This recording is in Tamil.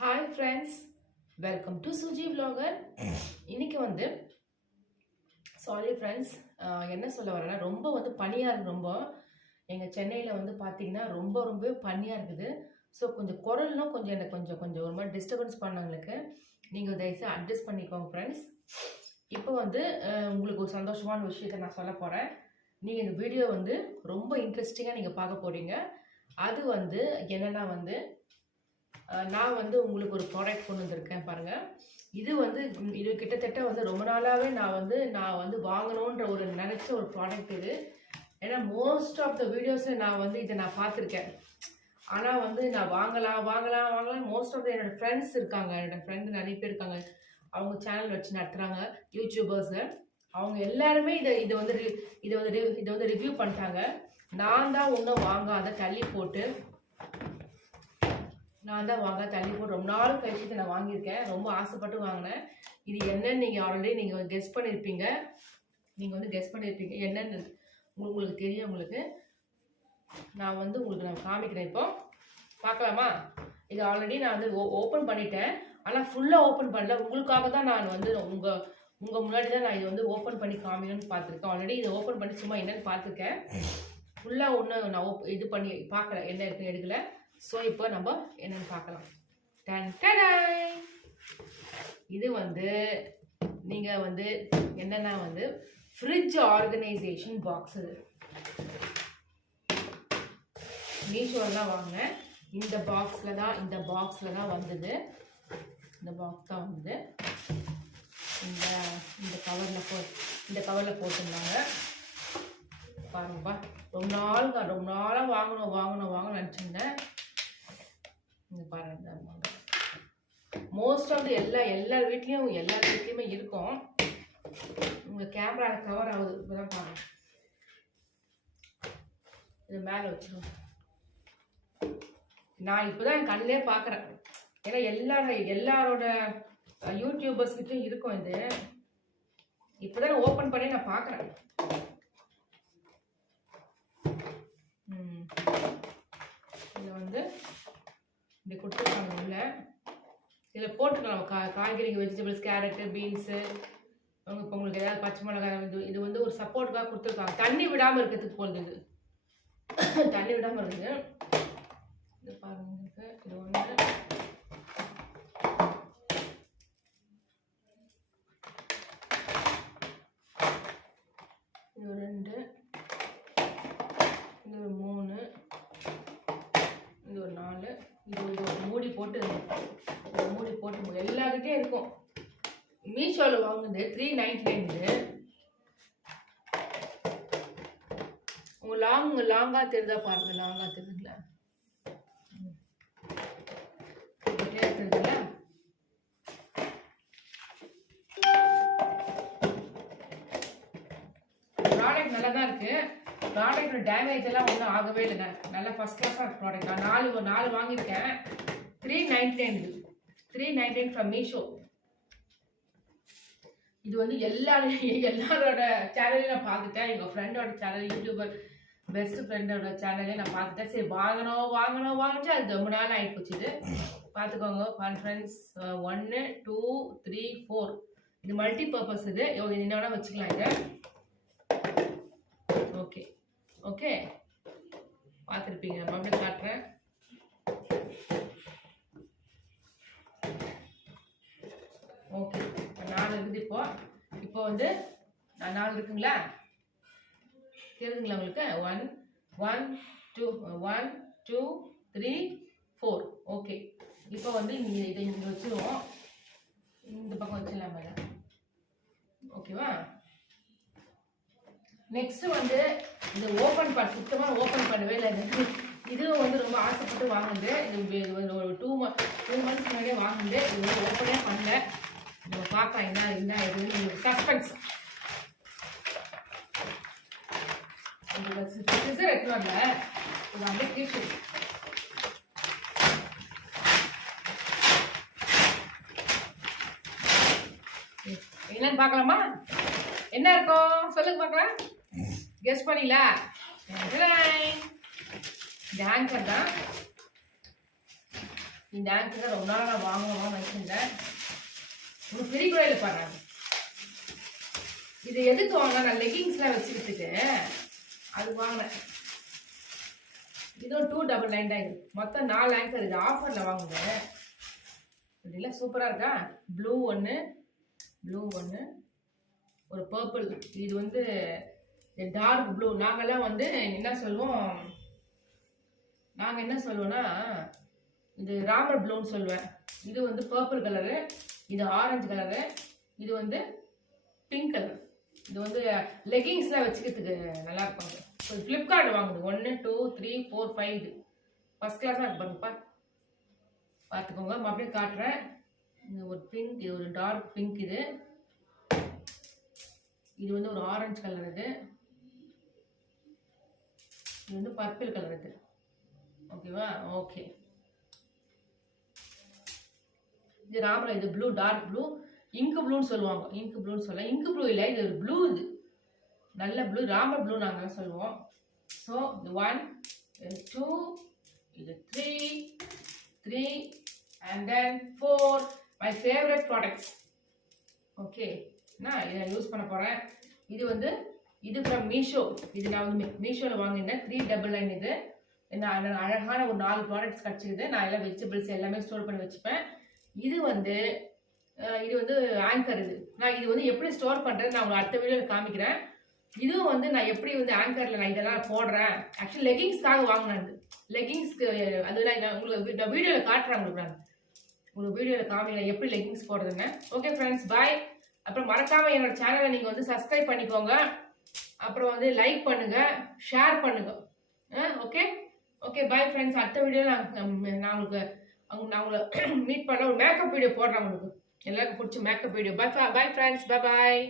Hi friends, welcome to Suji vlogger. இன்னைக்கு வந்து சாரி ஃப்ரெண்ட்ஸ், என்ன சொல்ல வரேன்னா ரொம்ப பனியாக இருக்குது. ரொம்ப எங்கள் சென்னையில் பார்த்தீங்கன்னா ரொம்ப பனியாக இருக்குது. ஸோ கொஞ்சம் குரல்னா கொஞ்சம் எனக்கு கொஞ்சம் ஒரு மாதிரி டிஸ்டர்பன்ஸ் பண்ணவங்களுக்கு நீங்கள் தயவுசெய்து அட்ஜஸ்ட் பண்ணிக்கோங்க ஃப்ரெண்ட்ஸ். இப்போ உங்களுக்கு ஒரு சந்தோஷமான விஷயத்தை நான் சொல்ல போகிறேன். நீங்கள் இந்த வீடியோ ரொம்ப இன்ட்ரெஸ்டிங்காக நீங்கள் பார்க்க போகிறீங்க. அது என்னென்னா நான் உங்களுக்கு ஒரு ப்ராடக்ட் கொண்டு வந்திருக்கேன் பாருங்கள். இது கிட்டத்தட்ட ரொம்ப நாளாகவே நான் வாங்கணுன்ற ஒரு நினச்ச ஒரு ப்ராடக்ட் இது. ஏன்னா மோஸ்ட் ஆஃப் த வீடியோஸில் நான் இதை நான் பார்த்துருக்கேன். ஆனால் நான் வாங்கலாம் மோஸ்ட் ஆஃப் த என்னோடய ஃப்ரெண்ட்ஸ் இருக்காங்க, என்னோடய ஃப்ரெண்டு நிறைய பேர் இருக்காங்க, அவங்க சேனல் வச்சு நடத்துகிறாங்க யூடியூபர்ஸு. அவங்க எல்லாருமே இதை ரிவ்யூ பண்ணிட்டாங்க. நான் தான் இன்னும் வாங்காத தள்ளி போட்டு ரொம்ப நாள் கழிச்சு நான் வாங்கியிருக்கேன். ரொம்ப ஆசைப்பட்டு வாங்கினேன். இது என்னன்னு நீங்கள் ஆல்ரெடி நீங்கள் கெஸ் பண்ணியிருப்பீங்க. என்னன்னு உங்களுக்கு தெரியும். உங்களுக்கு நான் உங்களுக்கு நான் காமிக்கிறேன். இப்போ பார்க்கலாமா? இது ஆல்ரெடி நான் ஓப்பன் பண்ணிட்டேன். ஆனால் ஃபுல்லாக ஓப்பன் பண்ணல. உங்களுக்காக தான் நான் உங்கள் முன்னாடி தான் நான் இது ஓப்பன் பண்ணி காமிக்கணும்னு பார்த்துருக்கேன். ஆல்ரெடி இதை ஓப்பன் பண்ணி சும்மா என்னன்னு பார்த்துருக்கேன். ஃபுல்லாக ஒன்று நான் இது பண்ணி பார்க்கல, என்ன இருக்குன்னு எடுக்கல. ஸோ இப்போ நம்ம என்னென்னு பார்க்கலாம். இது நீங்கள் என்னென்னா ஃப்ரிட்ஜ் ஆர்கனைசேஷன் பாக்ஸ். இது மீஷோலாம் வாங்கினேன். இந்த பாக்ஸில் தான் வந்தது. இந்த பாக்ஸ் தான் இந்த கவரில் போட்டிருந்தாங்க பாருங்கப்பா. ரொம்ப நாளாக வாங்கணும் நினச்சிருந்தேன். இங்கே பாருங்க, மோஸ்ட் ஆஃப் எல்லா வீட்லேயுமே இருக்கும். உங்கள் கேமரா கவர் ஆகுது. இப்போதான் பாருங்க, இது மேலே வச்சிருவோம். நான் இப்போதான் என் கண்ணிலே பார்க்குறேன். ஏன்னா எல்லாரோட யூடியூபர்ஸ் கிட்டையும் இருக்கும். இது இப்போதான் ஓப்பன் பண்ணி நான் பார்க்குறேன். இது இப்படி கொடுத்துருக்காங்க. உள்ள இதில் போட்டுக்கலாம் காய்கறிகள், வெஜிடபிள்ஸ், கேரட்டு, பீன்ஸு, இப்போ உங்களுக்கு ஏதாவது பச்சை மிளகாய். இது ஒரு சப்போர்ட்டுக்காக கொடுத்துருக்காங்க. தண்ணி விடாமல் இருக்கிறதுக்கு போகுது. இது தண்ணி விடாமல் இருக்குது. இது பாருங்க, இது ஒன்று, இது ஒரு 2, இது ஒரு 3, இது ஒரு 4. இது ஒரு மூடி போட்டு எல்லாருக்கிட்டே இருக்கும். மீஷோவில் வாங்குது 399. உங்க லாங்கா தெரியுதா பாருங்க. லாங்கா தெரியுதுங்களா? ப்ராடக்ட் நல்லா தான் இருக்கு. ப்ராடக்ட் டேமேஜ் எல்லாம் ஒன்றும் ஆகவே இல்லைங்க. நல்ல ஃபர்ஸ்ட் கிளாஸாக ப்ராடக்ட். நான் 4 வாங்கியிருக்கேன். 399 ஃப்ரம் மீஷோ. இது எல்லாரோட சேனலையும் நான் பார்த்துட்டேன். எங்கள் ஃப்ரெண்டோட சேனல், யூடியூபர் பெஸ்ட் ஃப்ரெண்டோட சேனலையும் நான் பார்த்துட்டேன். சரி வாங்கிட்டு அது ரொம்ப நாள் ஆகிப்போச்சு. இது பார்த்துக்கோங்க ஃப்ரெண்ட்ஸ். 1 2 3 4. இது மல்டி பர்பஸ். இது என்ன வேணால் வச்சுக்கலாம். இது ஓகே பார்த்துருப்பீங்க. நான் அப்படியே காட்டுறேன். ஓகே, 4 இருக்குது. இப்போ 4 இருக்குங்களா? தெரியுதுங்களா உங்களுக்கு? 1 2 3 4. ஓகே, இப்போ நீங்கள் இதை இங்கே வச்சுருவோம். இந்த பக்கம் வச்சிடலாம் மேலே. ஓகேவா? நெக்ஸ்ட் இந்த சுத்தமாக ஓப்பன் பண்ணவே இல்லை. இதுவும் ரொம்ப ஆசைப்பட்டு வாங்குது. இது ஒரு 2 months முன்னாடியே வாங்குது. இது ஓப்பனே பண்ணல. நம்ம பார்க்கலாம் என்ன இதுன்னு. சஸ்பென்ஸ். சிசர் எடுத்துவாங்க. இது அப்படியே கீழ்ச்சி. என்னன்னு பார்க்கலாமா? என்ன இருக்கும் சொல்லுங்க பார்க்கலாம். கெஸ் பண்ணிங்களா? இந்த ஆன்சர் தான். இந்த ஆங்கர் ரொம்ப நாள் நான் வாங்கணும்னு வச்சுருந்தேன். உங்களுக்கு பெரிய கூட இல்லை பாருங்க. இது எதுக்கு வாங்கினா நான் லெகிங்ஸ்லாம் வச்சுக்கிட்டு அது வாங்கினேன். இதுவும் 299 தான். இது மொத்தம் 4 ஆங்கர். இது ஆஃபரில் வாங்குவேன். இல்லை சூப்பராக இருக்கா? ப்ளூ ஒன்று, ஒரு பர்பிள். இது வந்து டார்க் ப்ளூ. நாங்கள்லாம் வந்து என்ன சொல்லுவோம்னா இது ராமர் ப்ளூன்னு சொல்லுவேன். இது வந்து பர்பிள் கலரு, இது ஆரஞ்சு கலரு, இது வந்து பிங்க் கலர். இது வந்து லெகிங்ஸ்லாம் வச்சுக்கிறதுக்கு நல்லா இருப்பாங்க. ஃப்ளிப்கார்ட் வாங்குது. 1 2 3 4 5. இது ஃபர்ஸ்ட் கிளாஸாக இருக்கு பாருங்கப்பா. பார்த்துக்கோங்க. அப்படியே காட்டுறேன். இது ஒரு பிங்க், இது ஒரு டார்க் பிங்க். இது வந்து ஒரு ஆரஞ்சு கலர். இது வந்து பர்பிள் கலர். இது ஓகேவா? ஓகே. இது ராமர். இது ப்ளூ, டார்க் ப்ளூ, இங்கு ப்ளூன்னு சொல்லுவாங்க. இங்கு ப்ளூ இல்லை, இது ஒரு ப்ளூ. இது நல்ல ப்ளூ, ராமர் ப்ளூ நாங்கள் சொல்லுவோம். ஸோ இது 1, இது 2, இது 3 and then 4. my favorite products. Okay, நான் இதை யூஸ் பண்ண போகிறேன். இது ஃப்ரம் மீஷோ. இது நான் வந்து மீஷோவில் வாங்கினேன். 399. இது நான் அழகான ஒரு 4 ப்ராடக்ட்ஸ் கிடச்சிக்குது. நான் எல்லாம் வெஜிடபிள்ஸ் எல்லாமே ஸ்டோர் பண்ணி வச்சுப்பேன். இது வந்து ஆங்கர். நான் இது வந்து எப்படி ஸ்டோர் பண்ணுறது நான் உங்களுக்கு அடுத்த வீடியோவில் காமிக்கிறேன். இதுவும் வந்து நான் எப்படி வந்து ஆங்கரில் நான் இதெல்லாம் போடுறேன். ஆக்சுவலி லெகிங்ஸ்க்காக வாங்கினது. லெகிங்ஸ்க்கு அதெல்லாம் நான் உங்களுக்கு வீடியோவில் காட்டுறேன். உங்களுக்கு வீடியோவில் காமிக்கிறேன் எப்படி லெகிங்ஸ் போடுறதுங்க. ஓகே ஃப்ரெண்ட்ஸ், பாய். அப்புறம் மறக்காமல் என்னோட சேனலை நீங்கள் வந்து சப்ஸ்கிரைப் பண்ணிக்கோங்க. அப்புறம் வந்து லைக் பண்ணுங்கள், ஷேர் பண்ணுங்கள். Okay okay, bye friends. அடுத்த வீடியோவில் நான் உங்களை மீட் பண்ண ஒரு மேக்கப் வீடியோ போடுறேன். உங்களுக்கு எல்லாருக்கும் பிடிச்ச மேக்கப் வீடியோ. பாய் ஃப்ரெண்ட்ஸ், பாய்.